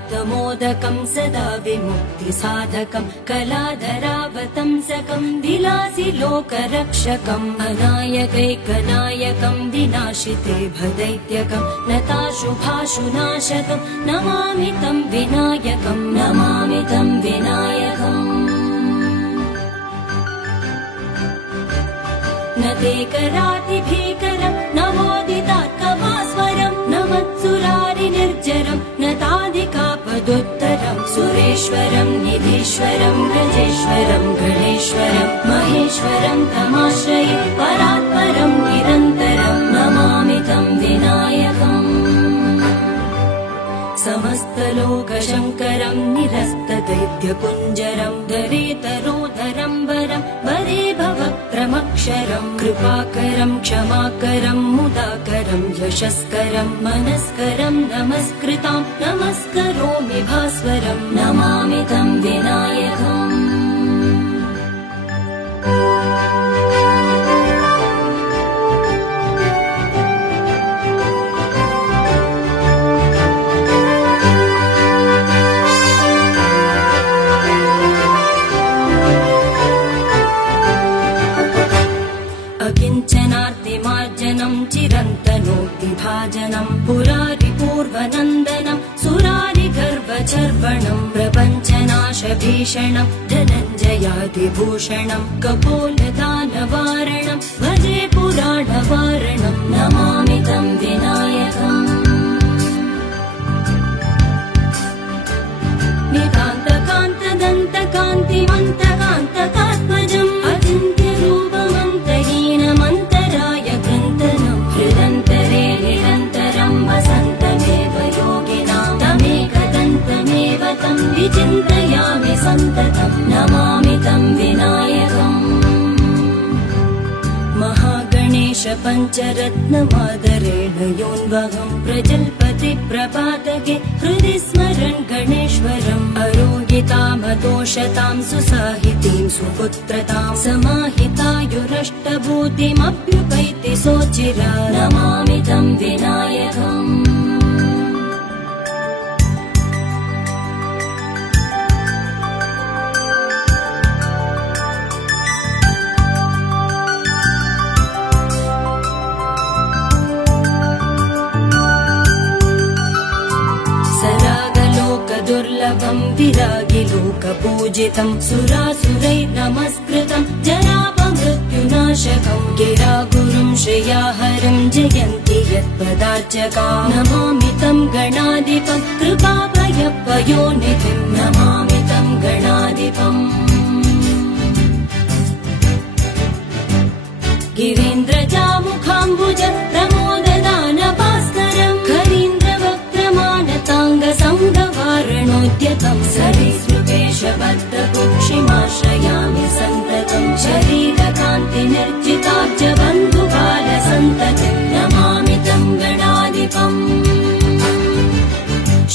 प्राप्तमोदकं सदा विमुक्तिसाधकं कलाधरावतंसकं विलासि लोकरक्षकं अनायकैकनायकं विनाशिते भदैत्यकं नताशुभाशुनाशकं नमामि तं विनायकं नमामि तं विनायकम् न ते कराति भीकरं न मोदितात्कवास्वरं न मत्सुरारिनिर्जरं न ताधिकापदुत्तरं सुरेश्वरं निधीश्वरं गजेश्वरं गणेश्वरं महेश्वरं तमाश्रये परात्परं निरन्तरं नमामि तं विनायकम् समस्तलोकशङ्करं निरस्तदैत्यपुञ्जरं दरेतरोधरं वरं वरे भवक्त्रमक्षरं कृपाकरं क्षमाकरं मुदाकरं यशस्करं मनस्करं नमस्कृतां नमस्करोमि भास्वरं नमामि तं विनायकम् अकिञ्चनार्तिमार्जनं चिरन्तनोक्तिभाजनं पुरारिपूर्वनन्दनं सुरारिगर्वचर्वणं प्रपञ्चनाशभीषणं धनञ्जयादिभूषणं कपोलदानवारणं भजे पुराणवारणं नमामि तं विनायकम् नितान्तकान्तदन्तकान्तिमन्तकान्तकात्मजम् अचिन्त्यरूपमन्तहीनमन्तराय कृन्तनं हृदन्तरे निरन्तरं वसन्तमेव योगिनां तमेकदन्तमेव तं विचिन्तयामि सन्ततं नमामि तं विनायकम् महागणेश पञ्चरत्नमादरेण योन्वहं प्रजल्पति प्रपातके हृदि स्मरन् गणेश्वरम् अरोगितामतोषतां सुसाहितीं सुपुत्रतां समाहितायुरष्टभूतिमभ्युपैति सोचिरा नमामि तं विनायकम् दुर्लभं विरागिलोकपूजितं सुरासुरै नमस्कृतं जरापमृत्युनाशकं गिरागुरुं श्रेयाहरं जयन्ति यत्पदार्चका नमामि तं गणाधिपं कृपाभयपयोनिधिं नमामि तं गणाधिपम् गिरीन्द्रजामुखाम्बुज प्रमोददानभास्करं खरीन्द्रवक्त्रमानताङ्गसंगवारणोद्यतं सरीसृपेशबद्धकुक्षिमाश्रयामि सन्ततं शरीरकान्तिनिर्जिताब्जबन्धुबालसन्ततिं नमामि तं गणाधिपम्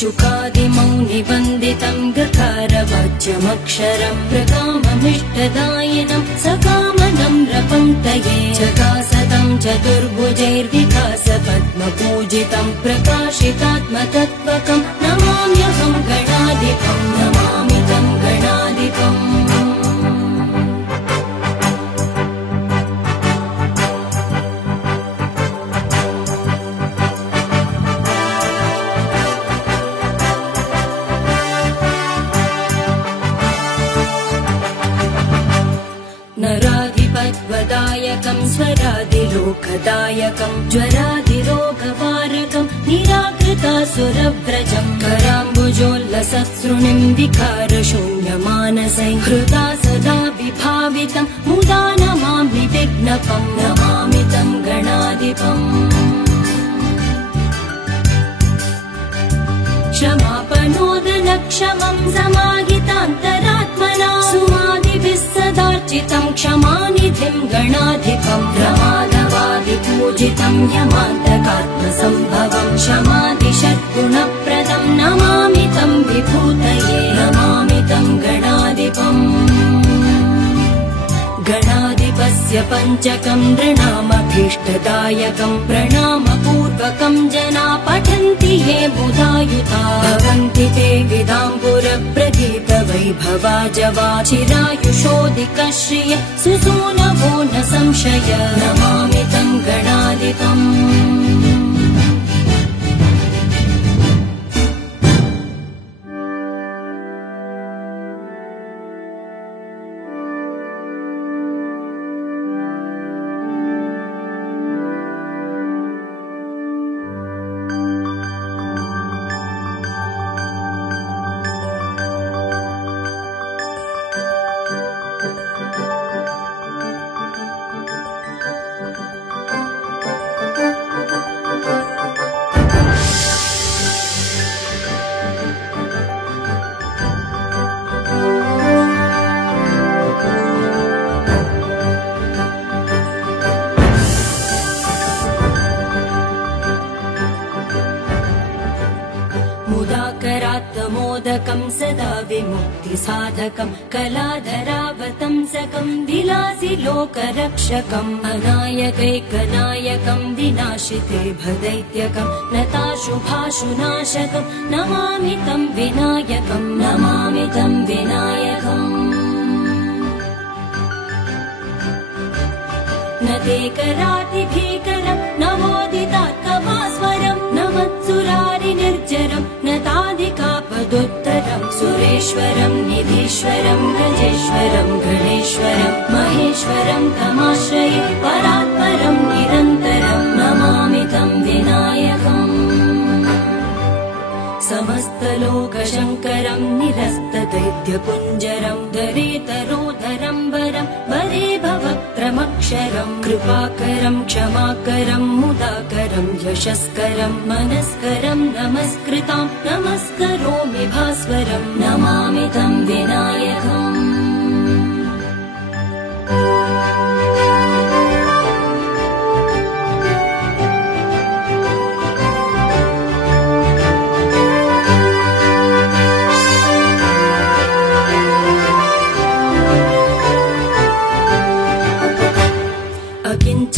शुकादिमौनिवन्दितं गकारवाच्यमक्षरं प्रकाममिष्टदायिनं सकामनं रपन्तये चकासतं चतुर्भुजैर्विकासपद्मपूजितं प्रकाशितात्मतत्त्वकं नमाम्यहं गणाधिपं नमामि तं गणाधिपम् नराधिपद्वदायकं स्वरादिलोकदायकं ज्वरादिरोगवारकं निराकृतासुरव्रजं कराम्बुजोल्लसत्सृणिं विकारशून्यमानसै हृदा सदा विभावितं मुदा नमामि विघ्नपं नमामि तं गणाधिपम् क्षमापनोदनक्षमं समाहितान्तरात्मना सुमादिभिः सदार्चितं क्षमानिधिं गणाधिपं प्रमादवादिपूजितं यमान्तकात्मसम्भवं क्षमादिषद्गुणप्रदं नमामि तं विभूतये नमामि तं गणाधिपम् गणाधिपस्य पञ्चकं नृणामभीष्टदायकं प्रणामपूर्वकं जना पठन्ति ये बुधायुता भवन्ति ते भवाजवा चिरायुषोऽधिकः श्रिय सुसूनवो न संशय नमामि तं गणाधिपम् मुदाकरात्तमोदकं सदा विमुक्तिसाधकं कलाधरावतंसकं विलासि लोकरक्षकम् अनायकैकनायकं विनाशिते भदैत्यकं नताशुभाशुनाशकं नमामि तं विनायकं नमामि तं विनायकम् न ते कराति भीकरं नवोदितात्कभास्वरं न मत्सुरारि निर्जरं न ताधिकापदुत्तरं सुरेश्वरं निधीश्वरं गजेश्वरं गणेश्वरं महेश्वरं तमाश्रये परात्परं निरन्तरं नमामि तं विनायकम् समस्तलोकशङ्करं निरस्तदैत्यपुञ्जरं दरेतरोधरं वरं वरे भवक्त्रमक्षरं कृपाकरं क्षमाकरं मुदाकरं यशस्करं मनस्करं नमस्कृतां नमस्करोमि भास्वरं नमामि तं विनायकम्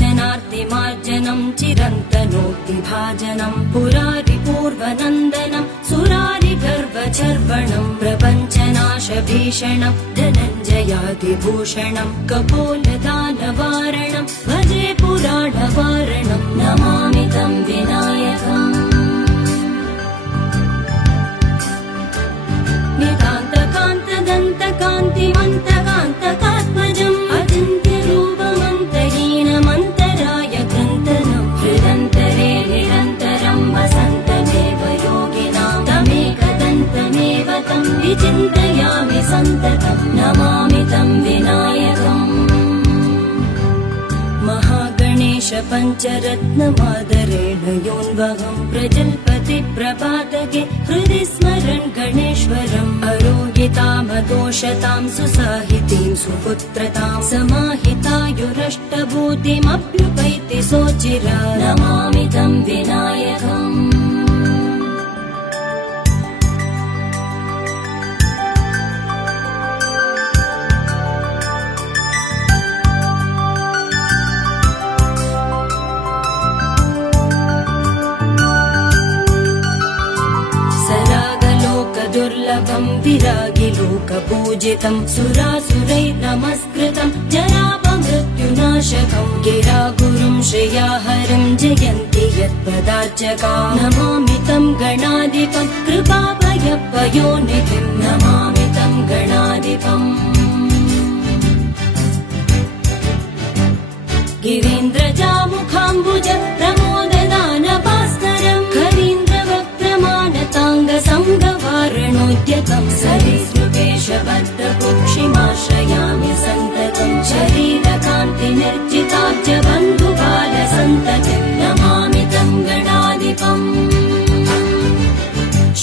अकिञ्चनार्तिमार्जनं चिरन्तनोक्तिभाजनं पुरारिपूर्वनन्दनं सुरारिगर्वचर्वणं प्रपञ्चनाशभीषणं धनञ्जयादिभूषणं कपोलदानवारणं भजे पुराणवारणं नमामि तं विनायकम् नितान्तकान्तदन्तकान्तिमन्तकान्तकात्मजम् अचिन्त्यरूपमन्तहीनमन्तराय ग्रन्थनं हृदन्तरे निरन्तरं वसन्तमेव योगिनां तमेकदन्तमेव तं विचिन्तयामि सन्ततं नमामि तं विनायकम् महागणेश पञ्चरत्नमादरेण योन्वहं प्रजल्पति प्रपातके हृदि स्मरन् गणेश्वरम् अरोगितामदोषतां सुसाहितीं सुपुत्रतां समाहितायुरष्टभूतिमभ्युपैति सोचिरा नमामि तं विनायकम् दुर्लभं विरागिलोकपूजितं सुरासुरै नमस्कृतं जरापमृत्युनाशकं गिरागुरुं श्रियाहरं जयन्ति यत्पदार्चका नमामि तं गणाधिपं कृपाभयपयोनिधिं नमामि तं गणाधिपम् गिरीन्द्रजामुखाम्बुज प्रमोददानभास्करं खरीन्द्रवक्त्रमानताङ्गसंगवारणोद्यतं सरीसृपेशभद्रकुक्षिमाश्रयामि सन्ततं शरीरकान्तिनिर्जिताब्जबन्धुबालसन्ततिं नमामि तं गणाधिपम्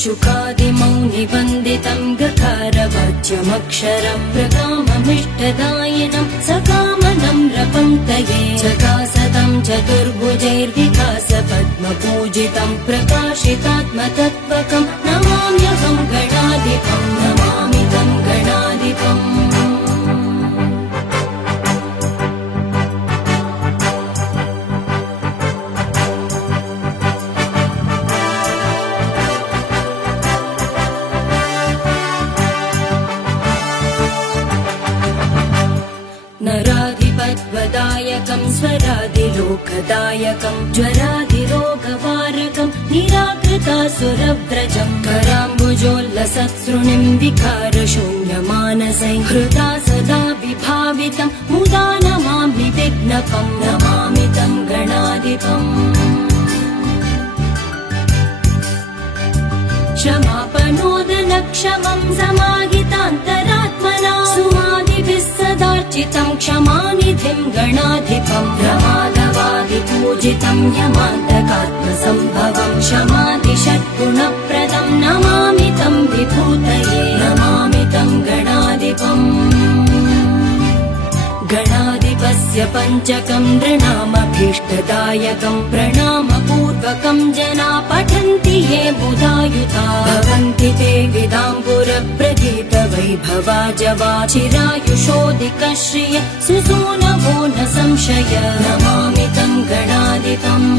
शुकादिमौनिवन्दितं गकारवाच्यमक्षरं प्रकाममिष्टदायिनं सकामनं रपन्तये चकासतं चतुर्भुजैर्विकासपद्मपूजितं प्रकाशितात्मतत्त्वकं नमाम्यहं गणाधिपं नमामि तं गणाधिपम् लोकदायकम् ज्वरादिरोगवारकम् निराकृतासुरव्रजम् कराम्बुजोल्लसत्सृणिम् विकारशून्यमानसै हृदा सदा विभावितम् मुदा नमामि विघ्नपम् नमामि तं गणाधिपम् क्षमापनोदनक्षमम् समाहितान्तरात्मना सुमादिभिः सदार्चितम् क्षमानिधिम् गणाधिपम् प्रमादवादिपूजितम् यमान्तकात्मसम्भवम् क्षमादिषट्गुणप्रदम् नमामि तं विभूतये नमामि तं गणाधिपम् गणाधिपस्य पञ्चकम् नृणामभीष्टदायकम् प्रणामपूर्वकम् जना पठन्ति ये बुधायुता भवन्ति ते विदाम्बुरप्रगीत वैभवा जवा चिरायुषोऽधिकश्रिय सुसूनवो न संशय नमामि तं गणाधिपम्